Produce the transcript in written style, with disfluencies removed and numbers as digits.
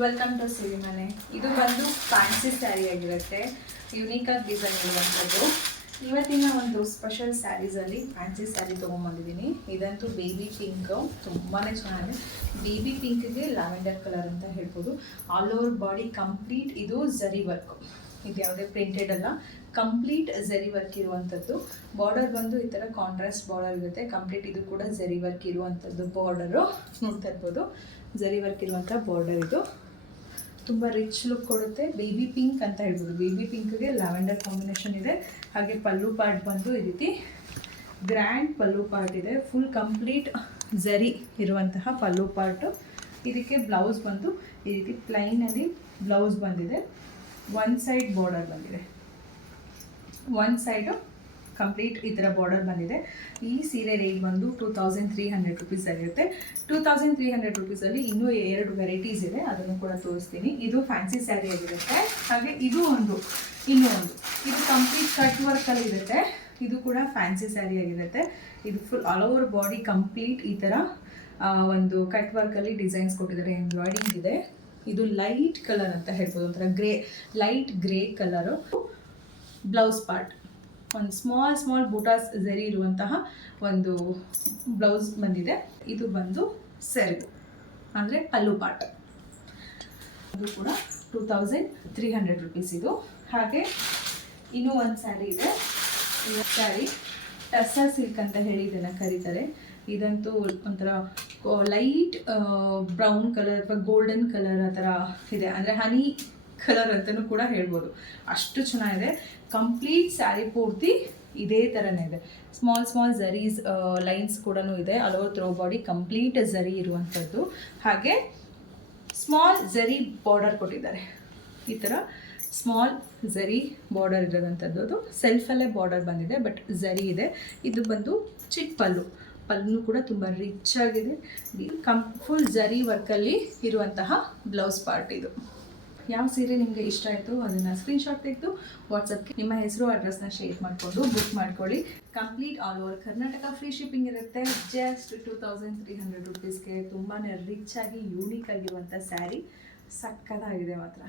Welcome to Sirimane. ಇದು ಬಂದು fancy sari ಆಗಿರುತ್ತೆ, ಯುನೀಕ್ ಆಗಿ ಡಿಸೈನ್ ಇರುವಂಥದ್ದು. ಇವತ್ತಿನ ಒಂದು ಸ್ಪೆಷಲ್ ಸ್ಯಾರೀಸಲ್ಲಿ ಫ್ಯಾನ್ಸಿ ಸ್ಯಾರಿ ತೊಗೊಂಬಂದಿದ್ದೀನಿ. ಇದಂತೂ ಬೇಬಿ ಪಿಂಕ್, ತುಂಬಾ ಚೆನ್ನಾಗಿದೆ. ಬೇಬಿ ಪಿಂಕ್ಗೆ ಲ್ಯಾವೆಂಡರ್ ಕಲರ್ ಅಂತ ಹೇಳ್ಬೋದು. ಆಲ್ ಓವರ್ ಬಾಡಿ ಕಂಪ್ಲೀಟ್ ಇದು ಝರಿ ವರ್ಕ್, ಇದು ಯಾವುದೇ ಪ್ರಿಂಟೆಡ್ ಅಲ್ಲ, ಕಂಪ್ಲೀಟ್ ಝರಿ ವರ್ಕ್ ಇರುವಂಥದ್ದು. ಬಾರ್ಡರ್ ಬಂದು ಈ ಥರ ಕಾಂಟ್ರಾಸ್ಟ್ ಬಾರ್ಡರ್ ಇರುತ್ತೆ. ಕಂಪ್ಲೀಟ್ ಇದು ಕೂಡ ಝರಿ ವರ್ಕ್ ಇರುವಂಥದ್ದು ಬಾರ್ಡರು ನೋಡ್ತಾ ಇರ್ಬೋದು. ಝರಿ ವರ್ಕ್ ಇರುವಂಥ ಬಾರ್ಡರ್ ಇದು ತುಂಬ ರಿಚ್ ಲುಕ್ ಕೊಡುತ್ತೆ. ಬೇಬಿ ಪಿಂಕ್ ಅಂತ ಹೇಳ್ಬೋದು. ಬೇಬಿ ಪಿಂಕ್ಗೆ ಲ್ಯಾವೆಂಡರ್ ಕಾಂಬಿನೇಷನ್ ಇದೆ. ಹಾಗೆ ಪಲ್ಲು ಪಾರ್ಟ್ ಬಂದು ಈ ರೀತಿ ಗ್ರ್ಯಾಂಡ್ ಪಲ್ಲು ಪಾರ್ಟ್ ಇದೆ. ಫುಲ್ ಕಂಪ್ಲೀಟ್ ಝರಿ ಇರುವಂತಹ ಪಲ್ಲು ಪಾರ್ಟು. ಇದಕ್ಕೆ ಬ್ಲೌಸ್ ಬಂದು ಈ ರೀತಿ ಪ್ಲೈನಲ್ಲಿ ಬ್ಲೌಸ್ ಬಂದಿದೆ. ಒನ್ ಸೈಡ್ ಬಾರ್ಡರ್ ಬಂದಿದೆ, ಒನ್ ಸೈಡು ಕಂಪ್ಲೀಟ್ ಈ ಥರ ಬಾರ್ಡರ್ ಬಂದಿದೆ. ಈ ಸೀರೆ ರೇಟ್ ಬಂದು 2300 ರುಪೀಸ್ ಆಗಿರುತ್ತೆ. 2300 ರುಪೀಸಲ್ಲಿ ಇನ್ನೂ 2 ವೆರೈಟೀಸ್ ಇದೆ, ಅದನ್ನು ಕೂಡ ತೋರಿಸ್ತೀನಿ. ಇದು ಫ್ಯಾನ್ಸಿ ಸ್ಯಾರಿ ಆಗಿರುತ್ತೆ. ಹಾಗೆ ಇದು ಇನ್ನೂ ಒಂದು ಇದು ಕಂಪ್ಲೀಟ್ ಕಟ್ ವರ್ಕಲ್ಲಿ ಇರುತ್ತೆ. ಇದು ಕೂಡ ಫ್ಯಾನ್ಸಿ ಸ್ಯಾರಿ ಆಗಿರುತ್ತೆ. ಇದು full all over body complete ಈ ಥರ ಒಂದು ಕಟ್ ವರ್ಕಲ್ಲಿ ಡಿಸೈನ್ಸ್ ಕೊಟ್ಟಿದ್ದಾರೆ, ಎಂಬ್ರಾಯ್ಡಿಂಗ್ ಇದೆ. ಇದು ಲೈಟ್ ಕಲರ್ ಅಂತ ಹೇಳ್ಬೋದು, ಒಂಥರ light grey colour. Blouse part ಒಂದು ಸ್ಮಾಲ್ ಬೂಟಾಸ್ ಝರಿ ಇರುವಂತಹ ಒಂದು ಬ್ಲೌಸ್ ಬಂದಿದೆ. ಇದು ಬಂದು ಸೆರಗು ಅಂದರೆ ಪಲ್ಲು ಪಾರ್ಟ್. ಅದು ಕೂಡ 2300 ರುಪೀಸ್ ಇದು. ಹಾಗೆ ಇನ್ನೂ ಒಂದು ಸ್ಯಾರಿ ಇದೆ. ಈ ಸ್ಯಾರಿ ಟಸ್ಸರ್ ಸಿಲ್ಕ್ ಅಂತ ಹೇಳಿ ಇದನ್ನು ಕರೀತಾರೆ. ಇದಂತೂ ಒಂಥರ ಲೈಟ್ ಬ್ರೌನ್ ಕಲರ್ ಅಥವಾ ಗೋಲ್ಡನ್ ಕಲರ್ ಆ ಥರ ಇದೆ, ಅಂದರೆ ಹನಿ ಕಲರ್ ಅಂತಲೂ ಕೂಡ ಹೇಳ್ಬೋದು. ಅಷ್ಟು ಚೆನ್ನಾಗಿದೆ. ಕಂಪ್ಲೀಟ್ ಸ್ಯಾರಿ ಪೂರ್ತಿ ಇದೇ ಥರನೇ ಇದೆ. ಸ್ಮಾಲ್ ಝರೀಸ್ ಲೈನ್ಸ್ ಕೂಡ ಇದೆ. All over throw body complete zari ಇರುವಂಥದ್ದು. ಹಾಗೆ ಸ್ಮಾಲ್ ಝರಿ ಬಾರ್ಡರ್ ಕೊಟ್ಟಿದ್ದಾರೆ. ಈ ಥರ ಸ್ಮಾಲ್ ಝರಿ ಬಾರ್ಡರ್ ಇರೋವಂಥದ್ದು. ಅದು ಸೆಲ್ಫಲ್ಲೇ ಬಾರ್ಡರ್ ಬಂದಿದೆ, ಬಟ್ ಝರಿ ಇದೆ. ಇದು ಬಂದು ಚಿಕ್ಕ ಪಲ್ಲು ಕೂಡ ತುಂಬ ರಿಚ್ ಆಗಿದೆ. ಫುಲ್ ಝರಿ ವರ್ಕಲ್ಲಿ ಇರುವಂತಹ ಬ್ಲೌಸ್ ಪಾರ್ಟ್ ಇದು. ಯಾವ ಸೀರೆ ನಿಮಗೆ ಇಷ್ಟ ಆಯಿತು ಅದನ್ನು ಸ್ಕ್ರೀನ್ಶಾಟ್ ತೆಗೆದು ವಾಟ್ಸಪ್ಗೆ ನಿಮ್ಮ ಹೆಸರು ಅಡ್ರೆಸ್ನ ಶೇರ್ ಮಾಡಿಕೊಂಡು ಬುಕ್ ಮಾಡ್ಕೊಳ್ಳಿ. Complete all over Karnataka free shipping ಇರುತ್ತೆ. ಜಸ್ಟ್ 2300 ರುಪೀಸ್ಗೆ ತುಂಬಾ ರಿಚ್ ಆಗಿ ಯೂನಿಕ್ ಆಗಿರುವಂಥ ಸ್ಯಾರಿ. ಸಕ್ಕತ್ತಾಗಿದೆ ಮಾತ್ರ.